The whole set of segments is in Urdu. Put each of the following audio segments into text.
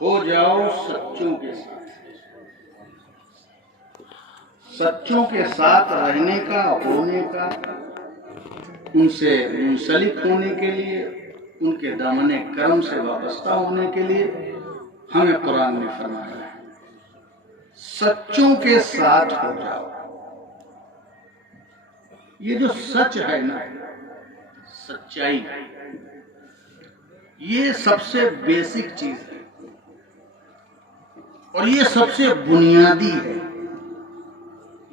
ہو جاؤ سچوں کے ساتھ. سچوں کے ساتھ رہنے کا، ہونے کا، ان سے منسلک ہونے کے لیے، ان کے دامن کرم سے وابستہ ہونے کے لیے ہمیں قرآن نے فرمایا ہے سچوں کے ساتھ ہو جاؤ. یہ جو سچ ہے نا، سچائی، یہ سب سے بیسک چیز ہے اور یہ سب سے بنیادی ہے.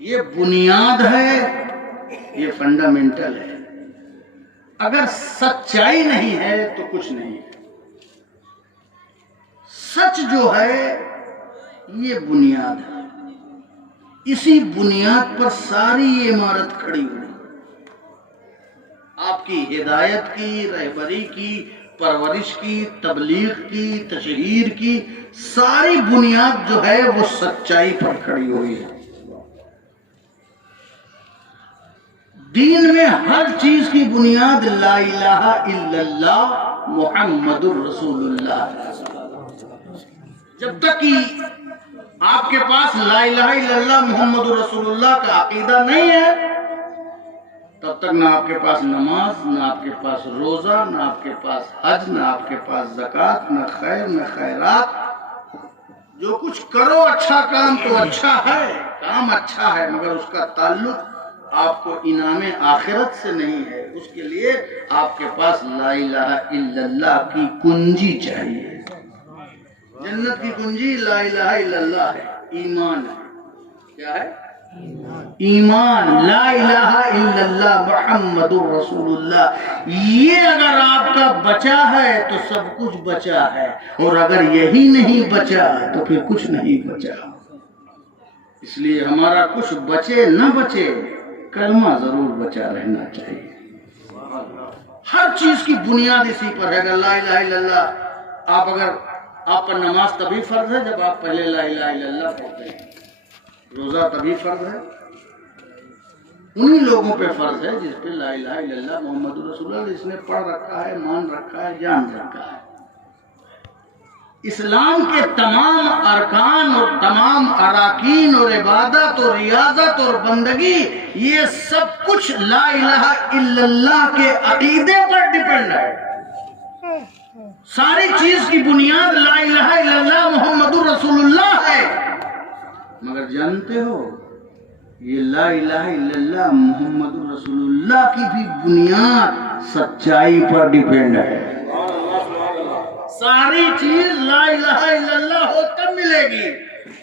یہ بنیاد ہے، یہ فنڈامنٹل ہے. اگر سچائی نہیں ہے تو کچھ نہیں ہے. سچ جو ہے یہ بنیاد ہے. اسی بنیاد پر ساری یہ عمارت کھڑی ہوئی. آپ کی ہدایت کی، رہبری کی، پرورش کی، تبلیغ کی، تشہیر کی ساری بنیاد جو ہے وہ سچائی پر کھڑی ہوئی ہے. دین میں ہر چیز کی بنیاد لا الہ الا اللہ محمد الرسول اللہ. جب تک کہ آپ کے پاس لا الہ الا اللہ محمد الرسول اللہ کا عقیدہ نہیں ہے، تب تک نہ آپ کے پاس نماز، نہ آپ کے پاس روزہ، نہ آپ کے پاس حج، نہ آپ کے پاس زکوٰۃ، نہ خیر، نہ خیرات. جو کچھ کرو اچھا کام تو اچھا ہے، کام اچھا ہے، مگر اس کا تعلق آپ کو انعام آخرت سے نہیں ہے. اس کے لیے آپ کے پاس لا الہ الا اللہ کی کنجی چاہیے. جنت کی کنجی لا الہ الا اللہ ہے، ایمان ہے. کیا ہے؟ ایمان. لا الہ الا اللہ محمد الرسول اللہ. یہ اگر آپ کا بچا ہے تو سب کچھ بچا ہے، اور اگر یہی نہیں بچا تو پھر کچھ نہیں بچا. اس لیے ہمارا کچھ بچے نہ بچے، کلمہ ضرور بچا رہنا چاہیے. ہر چیز کی بنیاد اسی پر ہے. اگر لا الہ الا اللہ، آپ پر نماز تبھی فرض ہے جب آپ پہلے لا الہ الا اللہ پڑھتے ہیں. روزہ تبھی فرض ہے، انہی لوگوں پہ فرض ہے جس پہ لا الہ الا اللہ محمد رسول اللہ، جس نے پڑھ رکھا ہے، مان رکھا ہے، جان رکھا ہے. اسلام کے تمام ارکان اور تمام اراکین اور عبادت اور ریاضت اور بندگی، یہ سب کچھ لا الہ الا اللہ کے عقیدے پر ڈیپینڈ ہے. ساری چیز کی بنیاد لا الہ الا اللہ محمد رسول اللہ ہے. مگر جانتے ہو یہ لا الہ الا اللہ محمد رسول اللہ کی بھی بنیاد سچائی پر ڈیپینڈ ہے. ساری چیز لا الہ الا اللہ ہو تب ملے گی،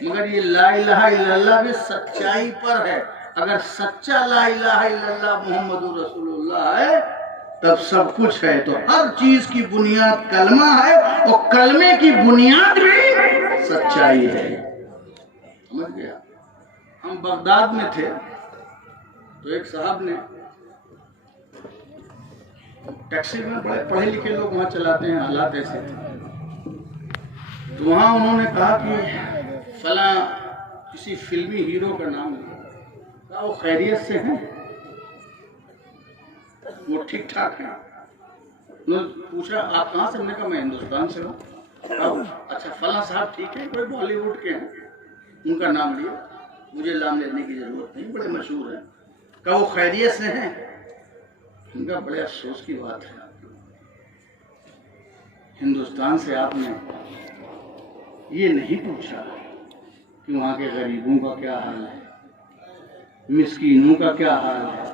مگر یہ لا الہ الا اللہ بھی سچائی پر ہے. اگر سچا لا الہ الا اللہ محمد رسول اللہ ہے تب سب کچھ ہے. تو ہر چیز کی بنیاد کلمہ ہے، اور کلمے کی بنیاد بھی سچائی ہے. سمجھ گیا؟ ہم بغداد میں تھے تو ایک صاحب نے، ٹیکسی میں بڑے پڑھے لکھے لوگ وہاں چلاتے ہیں، حالات ایسے تھے، تو وہاں انہوں نے کہا کہ فلاں کسی فلمی ہیرو کا نام لیا. کہا وہ خیریت سے ہیں، وہ ٹھیک ٹھاک ہیں. انہوں نے پوچھا آپ کہاں سے؟ ہم نے کہا میں ہندوستان سے ہوں. اچھا فلاں صاحب ٹھیک ہے؟ کوئی بالی ووڈ کے ہیں. ان کا نام لیا. مجھے نام لینے کی ضرورت نہیں، بڑے مشہور ہیں. کہا وہ خیریت سے ہیں؟ ان کا بڑے افسوس کی بات ہے، ہندوستان سے آپ نے یہ نہیں پوچھا کہ وہاں کے غریبوں کا کیا حال ہے، مسکینوں کا کیا حال ہے،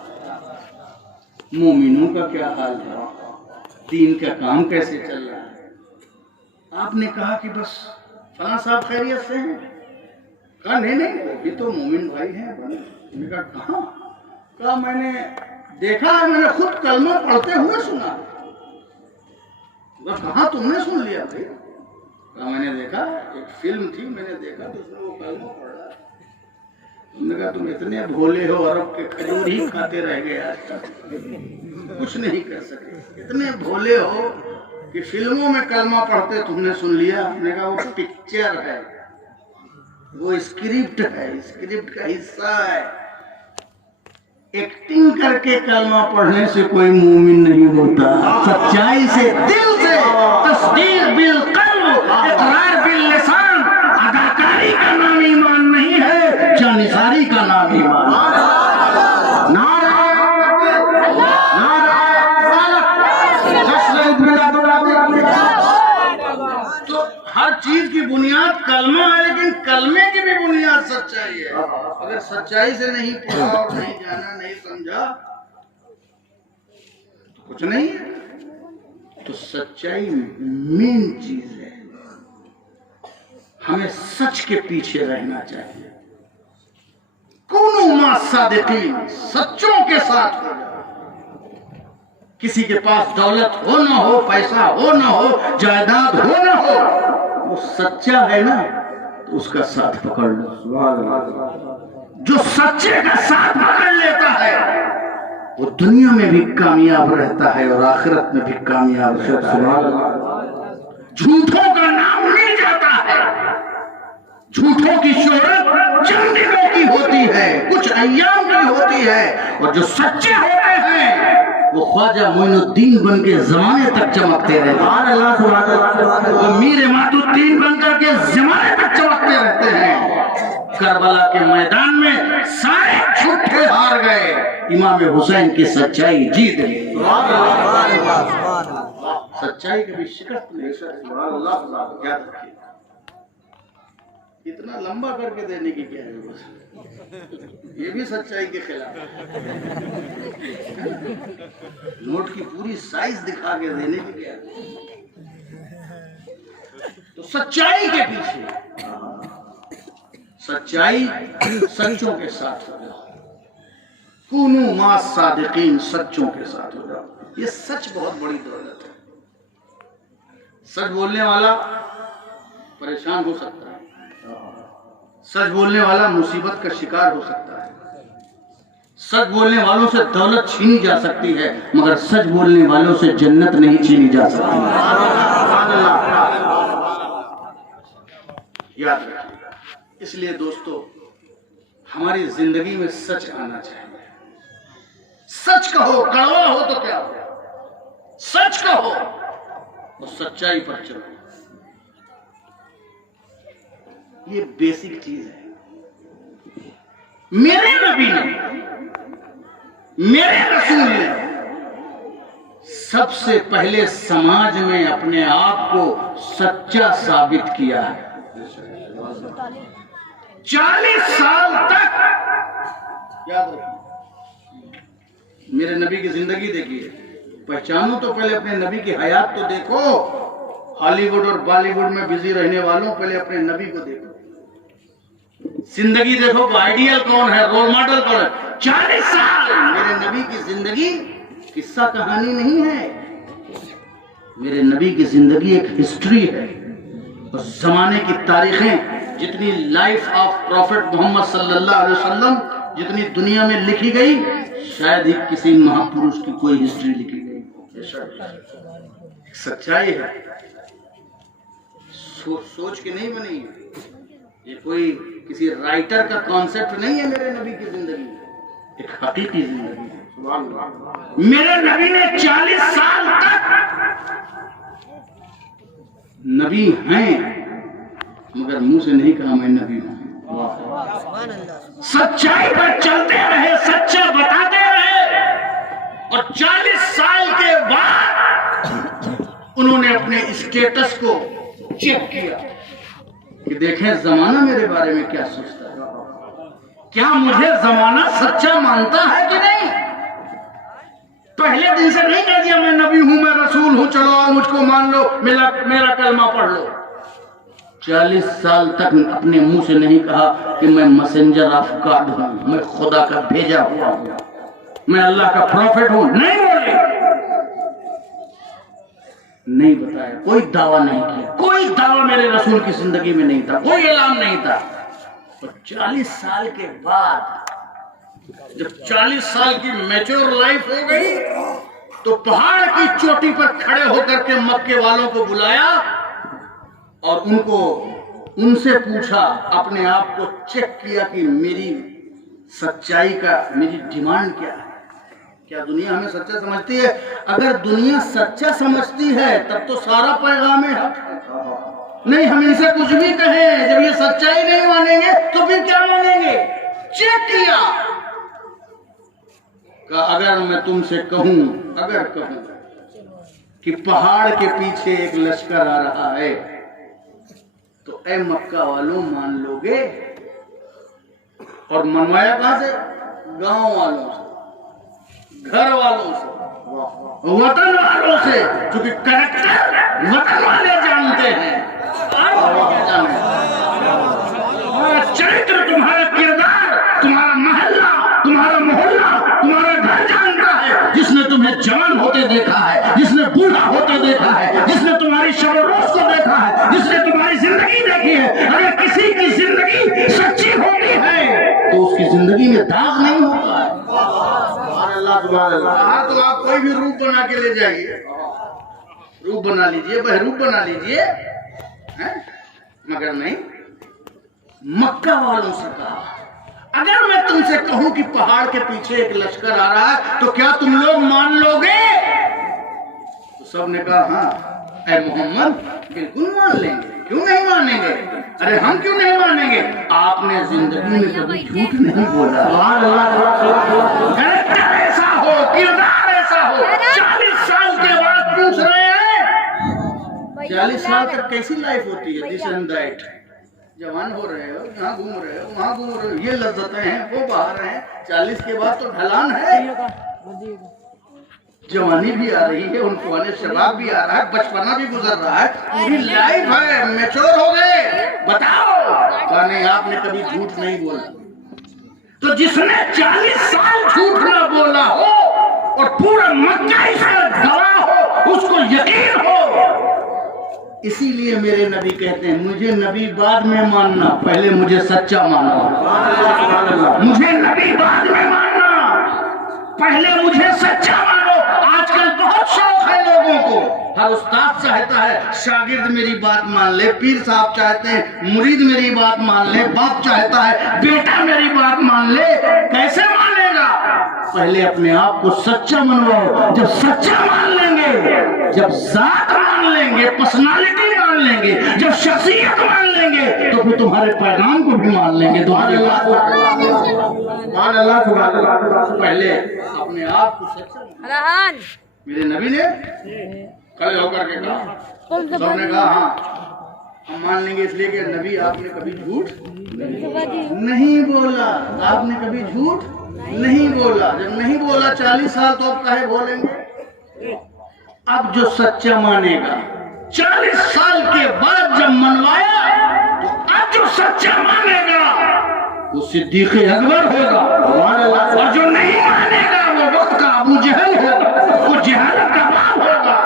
مومنوں کا کیا حال ہے، دین کا کام کیسے چل رہا ہے. آپ نے کہا کہ بس فلاں صاحب خیریت سے ہیں. کہا نہیں وہ بھی تو مومن بھائی ہیں. میں نے کہا کہاں؟ کہا میں نے دیکھا ہے، میں نے خود کلمہ پڑھتے ہوئے سنا. کہاں تم نے سن لیا بھائی؟ کہا میں نے دیکھا، ایک فلم تھی، میں نے دیکھا تو اس میں وہ کلمہ پڑھ رہا ہے. میں نے کہا تم اتنے بھولے ہو، عرب کے کھجور ہی کھاتے رہ گئے، آج تک کچھ نہیں کر سکے. اتنے بھولے ہو کہ فلموں میں کلمہ پڑھتے تم نے سن لیا. میں نے کہا وہ پکچر ہے، وہ اسکرپٹ ہے، اسکرپٹ کا حصہ ہے. ایکٹنگ کر کے کلمہ پڑھنے سے کوئی مومن نہیں ہوتا. سچائی سے، دل سے، تصدیق بالقلب، اقرار باللسان، بنیاد کلمہ ہے، لیکن کلمے کی بھی بنیاد سچائی ہے. اگر سچائی سے نہیں پڑھا اور نہیں جانا، نہیں سمجھا تو کچھ نہیں ہے. تو سچائی مین چیز ہے. ہمیں سچ کے پیچھے رہنا چاہیے. کونوا مع الصادقین، سچوں کے ساتھ ہو. کسی کے پاس دولت ہو نہ ہو، پیسہ ہو نہ ہو، جائیداد ہو نہ ہو، وہ سچا ہے نا تو اس کا ساتھ پکڑ لو. جو سچے کا ساتھ پکڑ لیتا ہے وہ دنیا میں بھی کامیاب رہتا ہے اور آخرت میں بھی کامیاب رہتا ہے. جھوٹوں کا نام مل جاتا ہے. جھوٹوں کی شہرت چند دنوں کی ہوتی ہے، کچھ ایام کی ہوتی ہے، اور جو سچے ہوتے ہیں وہ خواجہ معین الدین بن کے زمانے تک چمکتے رہتے ہیں. وہ میر اماد الدین بن کر کے زمانے تک چمکتے رہتے ہیں. کربلا کے میدان میں سارے جھوٹے ہار گئے، امام حسین کی سچائی جیت گئی. سچائی کبھی شکست نہیں. یاد رکھیے. اتنا لمبا کر کے دینے کی کیا ہے؟ بس یہ بھی سچائی کے خلاف ہے. نوٹ کی پوری سائز دکھا کے دینے کی کیا ہے؟ تو سچائی کے پیچھے، سچائی سچوں کے ساتھ ہو جاؤ. کونوا مع الصادقین، سچوں کے ساتھ ہو جاؤ. یہ سچ بہت بڑی دولت ہے. سچ بولنے والا پریشان ہو سکتا ہے، سچ بولنے والا مصیبت کا شکار ہو سکتا ہے. سچ بولنے والوں سے دولت چھینی جا سکتی ہے، مگر سچ بولنے والوں سے جنت نہیں چھینی جا سکتی. یاد رکھیے. اس لیے دوستو، ہماری زندگی میں سچ آنا چاہیے. سچ کہو، کڑوا ہو تو کیا ہو، سچ کہو اور سچائی پر چلو. یہ بیسک چیز ہے. میرے نبی نے، میرے رسول نے سب سے پہلے سماج میں اپنے آپ کو سچا ثابت کیا ہے. 40 سال تک. یاد رکھیں، میرے نبی کی زندگی دیکھیے. پہچانو تو پہلے اپنے نبی کی حیات تو دیکھو. ہالی ووڈ اور بالی ووڈ میں بزی رہنے والوں پہلے اپنے نبی کو دیکھو. زندگی دیکھو کہ آئیڈیل کون ہے، رول ماڈل کون ہے. 40 سال میرے نبی کی زندگی قصہ کہانی نہیں ہے. میرے نبی کی زندگی ایک ہسٹری ہے. اور زمانے کی تاریخیں جتنی لائف آف پروفٹ محمد صلی اللہ علیہ وسلم جتنی دنیا میں لکھی گئی، شاید ہی کسی مہاپروش کی کوئی ہسٹری لکھی گئی. سچائی ہے، سوچ کے نہیں بنی. یہ کوئی کسی رائٹر کا کانسیپٹ نہیں ہے. میرے نبی کی زندگی ایک حقیقی زندگی ہے. میرے نبی نے 40 سال تک، نبی ہیں مگر منہ سے نہیں کہا میں نبی ہوں. سچائی پر چلتے رہے، سچا بتاتے رہے. اور 40 سال کے بعد انہوں نے اپنے اسٹیٹس کو چیک کیا کہ دیکھیں زمانہ میرے بارے میں کیا سوچتا ہے. کیا مجھے زمانہ سچا مانتا ہے کہ نہیں؟ پہلے دن سے نہیں کہہ دیا میں نبی ہوں، میں رسول ہوں، چلو آؤ مجھ کو مان لو، میرا کلمہ پڑھ لو. 40 سال تک اپنے منہ سے نہیں کہا کہ میں میسنجر آف گاڈ ہوں، میں خدا کا بھیجا ہوا ہوں، میں اللہ کا پروفٹ ہوں. نہیں بولے، نہیں بتایا، کوئی دعویٰ نہیں کیا. کوئی دعویٰ میرے رسول کی زندگی میں نہیں تھا، کوئی اعلان نہیں تھا. اور 40 سال کے بعد جب 40 سال کی میچور لائف ہو گئی تو پہاڑ کی چوٹی پر کھڑے ہو کر کے مکے والوں کو بلایا اور ان سے پوچھا، اپنے آپ کو چیک کیا کہ میری سچائی کا میری ڈیمانڈ کیا ہے. کیا دنیا ہمیں سچا سمجھتی ہے؟ اگر دنیا سچا سمجھتی ہے تب تو سارا پیغام حق ہے. نہیں، ہم ان سے کچھ بھی کہیں، جب یہ سچائی نہیں مانیں گے تو پھر کیا مانیں گے؟ چیک کیا کہ اگر میں تم سے کہوں کہ پہاڑ کے پیچھے ایک لشکر آ رہا ہے تو اے مکہ والوں مان لو گے؟ اور منوایا کہاں سے؟ گاؤں والوں سے، گھر والوں سے، وطن والوں سے، چونکہ کریکٹر وطن والے جانتے ہیں، تمہارا چرتر، تمہارا کردار، تمہارا محلہ، تمہارا محلہ، تمہارا گھر جانتا ہے۔ جس نے تمہیں جوان ہوتے دیکھا ہے، جس نے بوڑھا ہوتے دیکھا ہے، جس نے تمہاری شب و روز کو دیکھا ہے، جس نے تمہاری زندگی دیکھی ہے، اگر کسی کی زندگی سچی ہوتی ہے تو اس کی زندگی میں داغ نہیں ہوتا ہے۔ سبحان اللہ، سبحان اللہ۔ ہاں تو آپ کوئی بھی روپ بنا کے لے جائیے، روپ بنا لیجئے، بہروپ بنا لیجئے، مگر نہیں۔ مکہ والوں سے کہا اگر میں تم سے کہوں کہ پہاڑ کے پیچھے ایک لشکر آ رہا ہے تو کیا تم لوگ مان لو گے؟ تو سب نے کہا ہاں اے محمد بالکل مان لیں گے، کیوں نہیں مانیں گے؟ ارے ہم کیوں نہیں مانیں گے؟ آپ نے زندگی میں کبھی جھوٹ نہیں بولا، کریکٹر ایسا ہو، کردار ایسا ہو۔ 40 سال کے بعد پوچھ رہے ہیں 40 سال تک کیسی لائف ہوتی ہے؟ دس اینڈ دیٹ، جوان ہو رہے ہو، یہاں گھوم رہے ہو، وہاں گھوم رہے ہو، یہ لذتیں ہیں، وہ باہر ہیں۔ 40 کے بعد تو ڈھلان ہے، جوانی بھی آ رہی ہے، ان کو شباب بھی آ رہا ہے، بچپنا بھی گزر رہا ہے، پوری لائف ہے، میچور ہو گئے، بتاؤ۔ کہا نہیں آپ نے کبھی جھوٹ نہیں بولا۔ تو جس نے 40 سال جھوٹ نہ بولا ہو اور پورا مکہ اس کا گواہ ہو، اس کو یقین ہو، اسی لیے میرے نبی کہتے ہیں مجھے نبی بعد میں ماننا، پہلے مجھے سچا مانو۔ مجھے نبی بعد میں ماننا، پہلے مجھے سچا مانو۔ آج کل بہت شوق ہے لوگوں کو، ہر استاد چاہتا ہے شاگرد میری بات مان لے، پیر صاحب چاہتے ہیں مرید میری بات مان لے، باپ چاہتا ہے بیٹا میری بات مان لے۔ کیسے مانے گا؟ پہلے اپنے آپ کو سچا منواؤ۔ جب سچا مان لیں گے، جب ذات مان لیں گے، پرسنالٹی مان لیں گے، جب شخصیت مان لیں گے تو پھر تمہارے پیغام کو بھی مان لیں گے۔ سبحان اللہ، سبحان اللہ۔ پہلے اپنے آپ کو سچا منواؤ۔ میرے نبی نے کھڑے ہو کر کے کہا، سب نے کہا ہاں ہم مان لیں گے، اس لیے کہ نبی آپ نے کبھی جھوٹ نہیں بولا، آپ نے کبھی جھوٹ نہیں بولا۔ جب نہیں بولا 40 سال تو اب کہے بولیں گے؟ اب جو سچا مانے گا 40 سال کے بعد جب منوایا تو اب جو سچا مانے گا وہ صدیق اکبر ہوگا، اور جو نہیں مانے گا وہ وقت کا ابو جہل ہوگا، وہ جہالت کا باپ ہوگا۔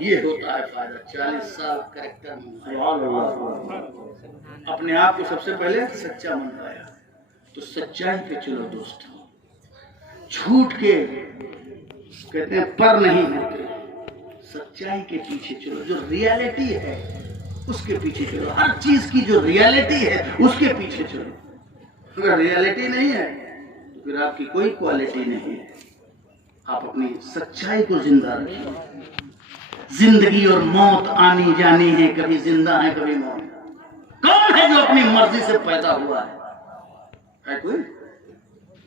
یہ ہوتا ہے فائدہ 40 سال کریکٹر میں۔ اپنے آپ کو سب سے پہلے سچا منوایا تو سچائی پہ چلو دوستو، جھوٹ کے کہتے ہیں پر نہیں ہوتے، سچائی کے پیچھے چلو، جو ریالٹی ہے اس کے پیچھے چلو، ہر چیز کی جو ریالٹی ہے اس کے پیچھے چلو۔ اگر ریالٹی نہیں ہے تو پھر آپ کی کوئی کوالٹی نہیں ہے۔ آپ اپنی سچائی کو زندہ رکھیں۔ زندگی اور موت آنی جانی ہے، کبھی زندہ ہے کبھی موت۔ کون ہے جو اپنی مرضی سے پیدا ہوا ہے؟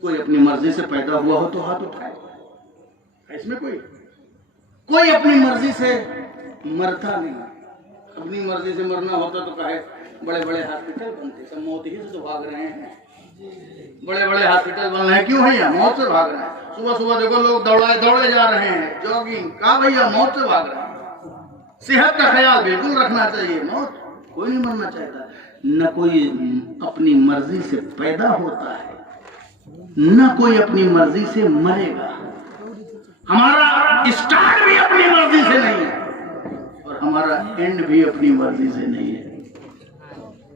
کوئی اپنی مرضی سے پیدا ہوا ہو تو ہاتھ اٹھائے۔ اس میں کوئی اپنی مرضی سے مرتا نہیں۔ اپنی مرضی سے مرنا ہوتا تو کہے بڑے بڑے ہاسپٹل بنتے، سب موت ہی سے تو بھاگ رہے ہیں۔ بڑے بڑے ہاسپٹل بن رہے ہیں، کیوں ہے؟ موت سے بھاگ رہے ہیں۔ صبح صبح دیکھو لوگ دوڑے جا رہے ہیں، جاگنگ، کہا بھیا موت سے بھاگ رہے ہیں۔ صحت کا خیال بالکل رکھنا چاہیے، موت کوئی نہیں مرنا چاہتا۔ نہ کوئی اپنی مرضی سے پیدا ہوتا ہے، نہ کوئی اپنی مرضی سے مرے گا۔ ہمارا اسٹارٹ بھی اپنی مرضی سے نہیں ہے اور ہمارا اینڈ بھی اپنی مرضی سے نہیں ہے۔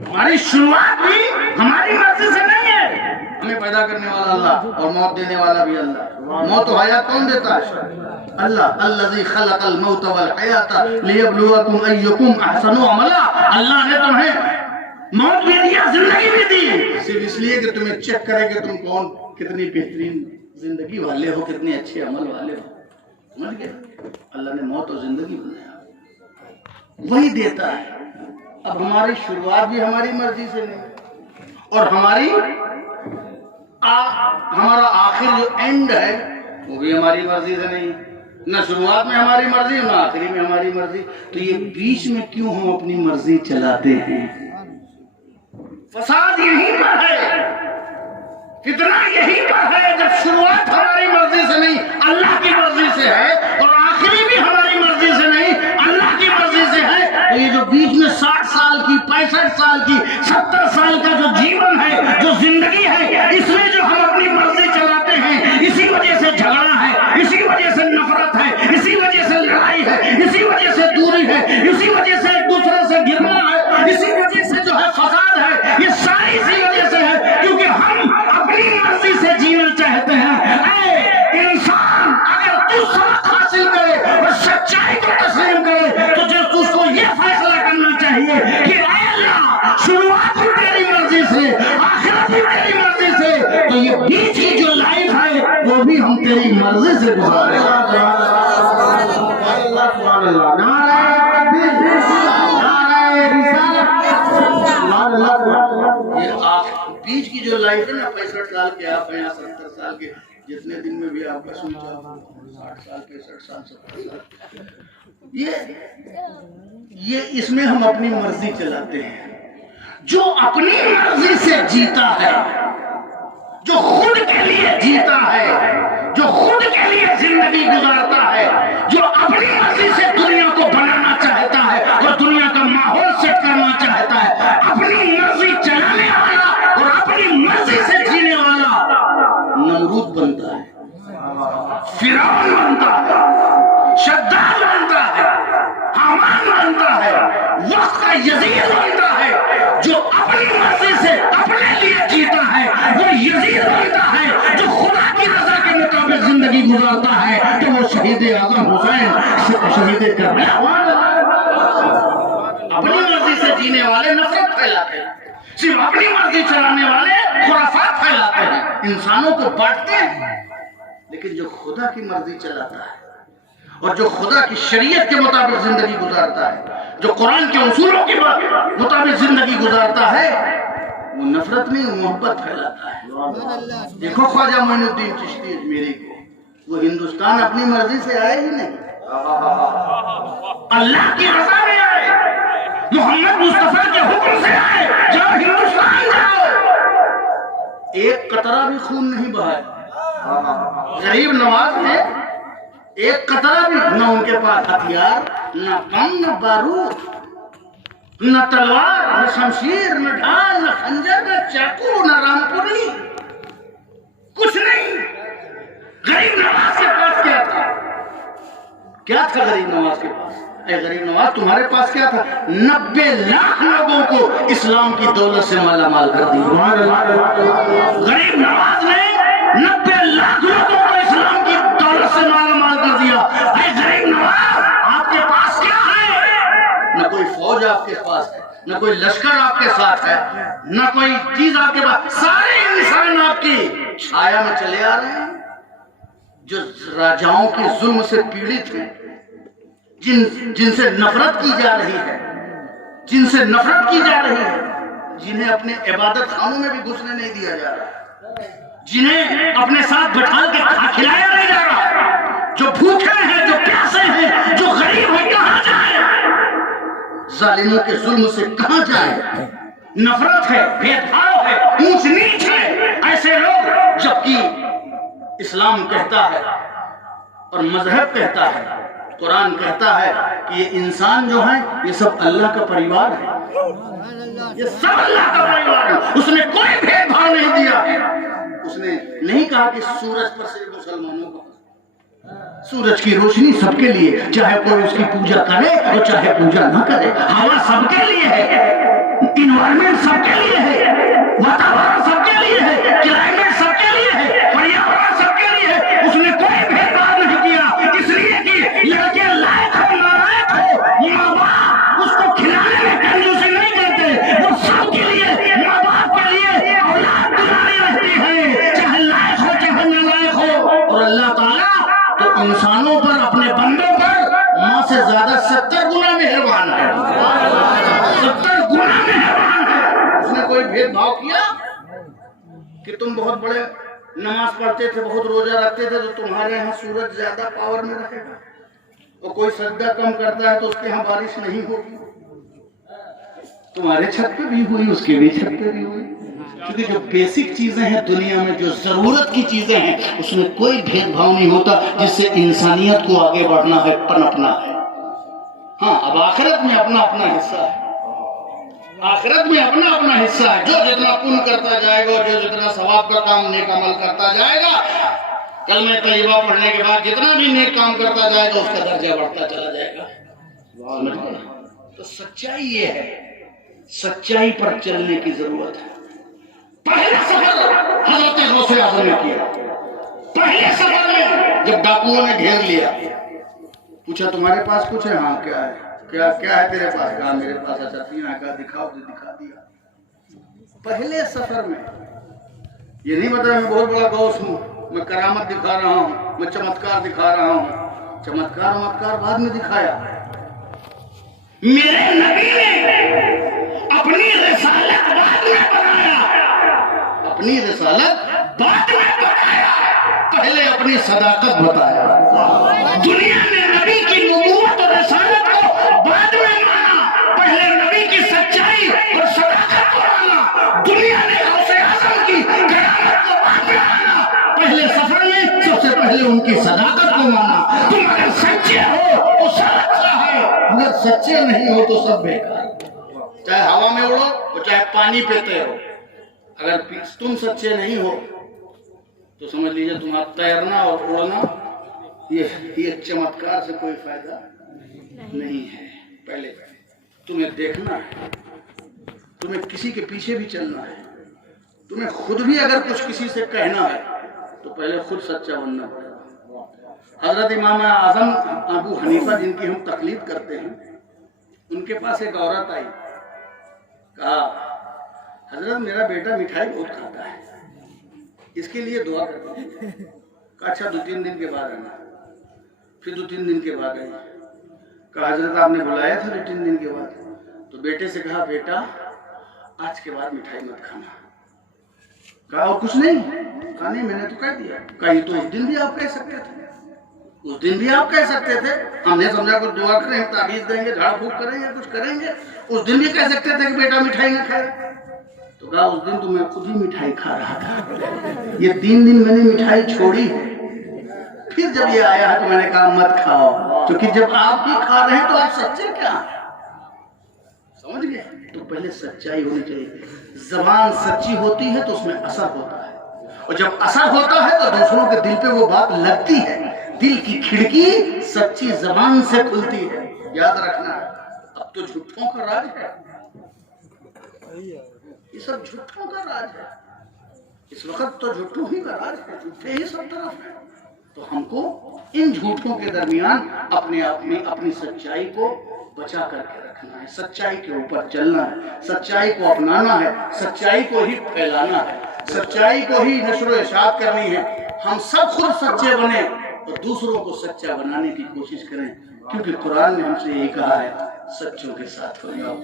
ہماری شروعات بھی ہماری مرضی سے نہیں ہے۔ ہمیں پیدا کرنے والا اللہ اور موت دینے والا بھی اللہ۔ موت و حیات کون دیتا ہے؟ اللہ۔ الذی خلق الموت والحیات لیبلوکم ایکم احسن عملا۔ اللہ نے تمہیں موت بھی دیا، زندگی بھی دی، صرف اس لیے کہ تمہیں چیک کرے کہ تم کون کتنی بہترین زندگی والے ہو، کتنے اچھے عمل والے ہو۔ سمجھ گئے؟ اللہ نے موت اور زندگی بنایا، وہی دیتا ہے۔ اب ہماری شروعات بھی ہماری مرضی سے نہیں اور ہمارا آخر جو اینڈ ہے وہ بھی ہماری مرضی سے نہیں۔ نہ شروعات میں ہماری مرضی نہ آخری میں ہماری مرضی. تو یہ بیچ میں کیوں ہم اپنی مرضی چلاتے ہیں؟ فساد یہیں پر ہے، فتنہ یہیں پر ہے. جب شروعات ہماری مرضی سے نہیں اللہ کی مرضی سے ہے اور آخری بھی ہماری مرضی سے نہیں اللہ کی مرضی سے ہے، تو یہ جو بیچ میں 60 سال کی 65 سال کی 70 سال کا جو جیون ہے، جو زندگی ہے، اس میں جو ہم اپنی مرضی چلاتے ہیں، اسی وجہ سے جھگڑا ہے، اسی وجہ سے نفرت ہے، اسی وجہ سے لڑائی ہے، اسی وجہ سے دوری ہے، اسی وجہ سے ایک دوسرے سے گرنا ہے، اسی وجہ سے جو ہے فساد ہے. یہ ساری اسی وجہ سے ہے کیونکہ ہم اپنی مرضی سے جینا چاہتے ہیں. اے انسان، اگر تو سبق حاصل کرے اور سچائی کو تسلیم کرے تو جو اس کو یہ فیصلہ کرنا چاہیے کہ اے اللہ، شروعات بھی تیری مرضی سے، آخرت بھی تیری مرضی سے، تو یہ بیچ کی جو لائف ہے وہ بھی ہم تیری مرضی سے گزارے. بیچ کی جو لائف ہے نا، 65 سال کے آپ ہیں یا 70 سال کے، جتنے دن میں بھی آپ کا سوچا 60 سال 65 سال 70 سال، یہ اس میں ہم اپنی مرضی چلاتے ہیں. جو اپنی مرضی سے جیتا ہے، جو خود کے لیے جیتا ہے، جو خود کے لیے زندگی گزارتا ہے، جو اپنی مرضی سے دنیا کو بنانا چاہتا ہے اور دنیا کا ماحول سیٹ کرنا چاہتا ہے، اپنی مرضی چلانے والا اور اپنی مرضی سے جینے والا نمرود بنتا ہے، فرعون بنتا ہے، شداد بنتا ہے، حامان بنتا ہے، وقت کا یزید بنتا ہے. جو اپنی مرضی سے اپنے لیے جیتا ہے وہ یزید بنتا ہے. جو خدا کی رضا کے مطابق زندگی گزارتا ہے تو وہ شہید اعظم حسین، شہید کربلا. اپنی مرضی سے جینے والے نفرت پھیلاتے ہیں، صرف اپنی مرضی چلانے والے خرافات پھیلاتے ہیں، انسانوں کو بانٹتے ہیں. لیکن جو خدا کی مرضی چلاتا ہے اور جو خدا کی شریعت کے مطابق زندگی گزارتا ہے، جو قرآن کے اصولوں کے مطابق زندگی گزارتا ہے، وہ نفرت نہیں، محبت پھیلاتا ہے. دیکھو خواجہ معین الدین چشتی اجمیری کو، وہ ہندوستان اپنی مرضی سے آئے ہی نہیں، اللہ کی رضا میں آئے، محمد مصطفیٰ کے حکم سے آئے. جاؤ ہندوستان جاؤ، ایک قطرہ بھی خون نہیں بہایا. غریب نواز نے ایک قطرہ بھی، نہ ان کے پاس ہتھیار، نہ بم، نہ بارود، نہ تلوار، نہ شمشیر، نہ ڈھال، نہ خنجر، نہ چاقو، نہ رامپوری، کچھ نہیں. غریب نواز کے پاس کیا تھا؟ کیا تھا غریب نواز کے پاس؟ اے غریب نواز، تمہارے پاس کیا تھا؟ 90 لاکھ لوگوں کو اسلام کی دولت سے مالا مال کر دیا. غریب نواز نے 90 لاکھ لوگوں کو اسلام کی دولت سے مالا مال کر دیا. اے غریب نواز، آپ کے پاس کیا ہے؟ نہ کوئی فوج آپ کے پاس ہے، نہ کوئی لشکر آپ کے ساتھ ہے، نہ کوئی چیز آپ کے پاس. سارے انسان آپ کی چھایا میں چلے آ رہے ہیں، جو راجاؤں کے ظلم سے پیڑت ہیں، جن سے نفرت کی جا رہی ہے، جن سے نفرت کی جا رہی ہے، جنہیں اپنے عبادت خانوں میں بھی گھسنے نہیں دیا جا رہا، جنہیں اپنے ساتھ بٹھا کے کھلایا نہیں جا رہا، جو بھوکے ہیں، جو پیاسے ہیں، جو غریب ہیں، کہاں جائیں؟ ظالموں کے ظلم سے کہاں جائیں؟ نفرت ہے، بھید بھاؤ ہے، اونچ نیچ ہے. ایسے لوگ، جبکہ اسلام کہتا ہے اور مذہب کہتا ہے، قرآن کہتا ہے کہ یہ انسان جو ہیں یہ سب اللہ کا پریوار ہے، یہ سب اللہ کا پریوار ہے. اس نے کوئی بھید بھاؤ نہیں دیا. اس نے نہیں کہا کہ سورج پر صرف مسلمانوں کا، سورج کی روشنی سب کے لیے، چاہے کوئی اس کی پوجا کرے اور چاہے پوجا نہ کرے. ہوا سب کے لیے ہے، انوائرمنٹ سب کے لیے ہے، واتاورن سب کے لیے ہے، کلائمیٹ سب کے لیے ہے، پریاورن سب کے لیے ہے. اس نے کوئی بھید بھاؤ نہیں کیا، اس لیے کہ لڑکے لائق ہو نالائق ہو، ماں باپ اس کو کھلانے میں کنجوسی نہیں کرتے. وہ سب کے لیے، ماں باپ کے لیے اولاد تمہاری رہتی ہے، چاہے لائق ہو چاہے نالائق ہو. اور اللہ تعالیٰ تو انسانوں پر، اپنے بندوں پر ماں سے زیادہ 70 گنا مہربان ہے، 70 گنا مہربان ہے. اس نے کوئی بھید بھاؤ کیا کہ تم بہت بڑے نماز پڑھتے تھے, بہت روزہ رکھتے تھے, تو تمہارے یہاں سورج زیادہ پاور میں رہے گا, اور کوئی سجدہ کم کرتا ہے تو اس کے یہاں بارش نہیں ہوگی. تمہارے چھت پہ بھی ہوئی, اس کے بھی چھت پہ بھی ہوئی, کیونکہ جو بیسک چیزیں ہیں دنیا میں, جو ضرورت کی چیزیں ہیں, اس میں کوئی بھید بھاؤ نہیں ہوتا, جس سے انسانیت کو آگے بڑھنا ہے, پنپنا ہے. ہاں, اب آخرت میں اپنا اپنا حصہ ہے, آخرت میں اپنا اپنا حصہ ہے. جو جتنا پن کرتا جائے گا, جو جتنا ثواب کا کام نیک عمل کرتا جائے گا, کلمہ طیبہ پڑھنے کے بعد جتنا بھی نیک کام کرتا جائے گا, اس کا درجہ بڑھتا چلا جائے گا. تو سچائی یہ ہے, سچائی پر چلنے کی ضرورت ہے. پہلا سفر حضرت غوث اعظم نے کیا. پہلے سفر میں جب ڈاکوؤں نے گھیر لیا, پوچھا تمہارے پاس کچھ ہے؟ ہاں, کیا ہے, کیا ہے تیرے پاس؟ کہا میرے پاس اچھا تین ہے. کہا دکھاؤ, دکھا دیا. پہلے سفر میں یہ نہیں بتایا میں بہت بڑا غوث ہوں, میں کرامت دکھا رہا ہوں, میں چمتکار دکھا رہا ہوں. چمتکار بعد میں دکھایا. میرے نبی نے اپنی رسالت بعد میں بنایا, اپنی رسالت بعد میں بتایا, پہلے اپنی صداقت بتایا. دنیا نے نبی کی نبوت اور رسالت کو بعد میں مانا, پہلے نبی کی سچائی اور صداقت کو مانا. دنیا نے غوث اعظم کی کرامت کو بعد میں مانا, پہلے سفر میں سب سے پہلے ان کی صداقت کو مانا. تم اگر سچے ہو تو سب اچھا ہے, اگر سچے نہیں ہو تو سب بیکار. چاہے ہوا میں اڑو اور چاہے پانی پیتے ہو, اگر تم سچے نہیں ہو تو سمجھ لیجئے تمہارا تیرنا اور اڑنا یہ چمتکار سے کوئی فائدہ نہیں ہے. پہلے تمہیں دیکھنا ہے, تمہیں کسی کے پیچھے بھی چلنا ہے, تمہیں خود بھی اگر کچھ کسی سے کہنا ہے تو پہلے خود سچا بننا پڑے گا. حضرت امام اعظم ابو حنیفہ جن کی ہم تقلید کرتے ہیں, ان کے پاس ایک عورت آئی, کہا حضرت میرا بیٹا مٹھائی بہت کھاتا ہے, اس کے لیے دعا کرتا ہوں. کہا اچھا 2-3 دن کے بعد آنا. پھر 2-3 دن کے بعد آئی. کہا حضرت آپ نے بلایا تھا 2-3 دن کے بعد؟ تو بیٹے سے کہا بیٹا آج کے بعد مٹھائی مت کھانا. کہا اور کچھ نہیں؟ کہا نہیں میں نے تو کہہ دیا. کہا یہ تو اس دن بھی آپ کہہ سکتے تھے, اس دن بھی آپ کہہ سکتے تھے, ہم نے سمجھا کچھ دعا کریں, تعویذ دیں گے, جھاڑ پھونک کریں گے, کچھ کریں گے, اس دن بھی کہہ سکتے تھے کہ بیٹا مٹھائی نہ کھائے. تو کہا اس دن تو میں خود ہی مٹھائی کھا رہا تھا, یہ 3 دن میں نے مٹھائی چھوڑی ہے. پھر جب یہ آیا ہے تو میں نے کہا مت کھاؤ, کیونکہ جب آپ ہی کھا رہے ہیں تو آپ سچے کیا ہیں؟ سمجھ گئے؟ تو پہلے سچائی ہونی چاہیے. زبان سچی ہوتی ہے تو اس میں اثر ہوتا ہے, اور جب اثر ہوتا ہے تو دوسروں کے دل پہ وہ بات لگتی ہے. دل کی کھڑکی سچی زبان سے کھلتی ہے. یاد رکھنا ہے. اب تو جھوٹوں کا راج ہے, یہ سب جھوٹوں کا راج ہے. اس وقت تو جھوٹوں ہی کا راج ہے, جھوٹے ہی سب طرف ہے. تو ہم کو ان جھوٹوں کے درمیان اپنے آپ میں اپنی سچائی کو بچا کر کے رکھنا ہے, سچائی کے اوپر چلنا ہے, سچائی کو اپنانا ہے, سچائی کو ہی پھیلانا ہے, سچائی کو ہی نشر و اشاعت کرنی ہے. ہم سب خود سچے بنیں اور دوسروں کو سچا بنانے کی کوشش کریں, کیونکہ قرآن نے ہم سے یہی کہا ہے سچوں کے ساتھ ہو جاؤ.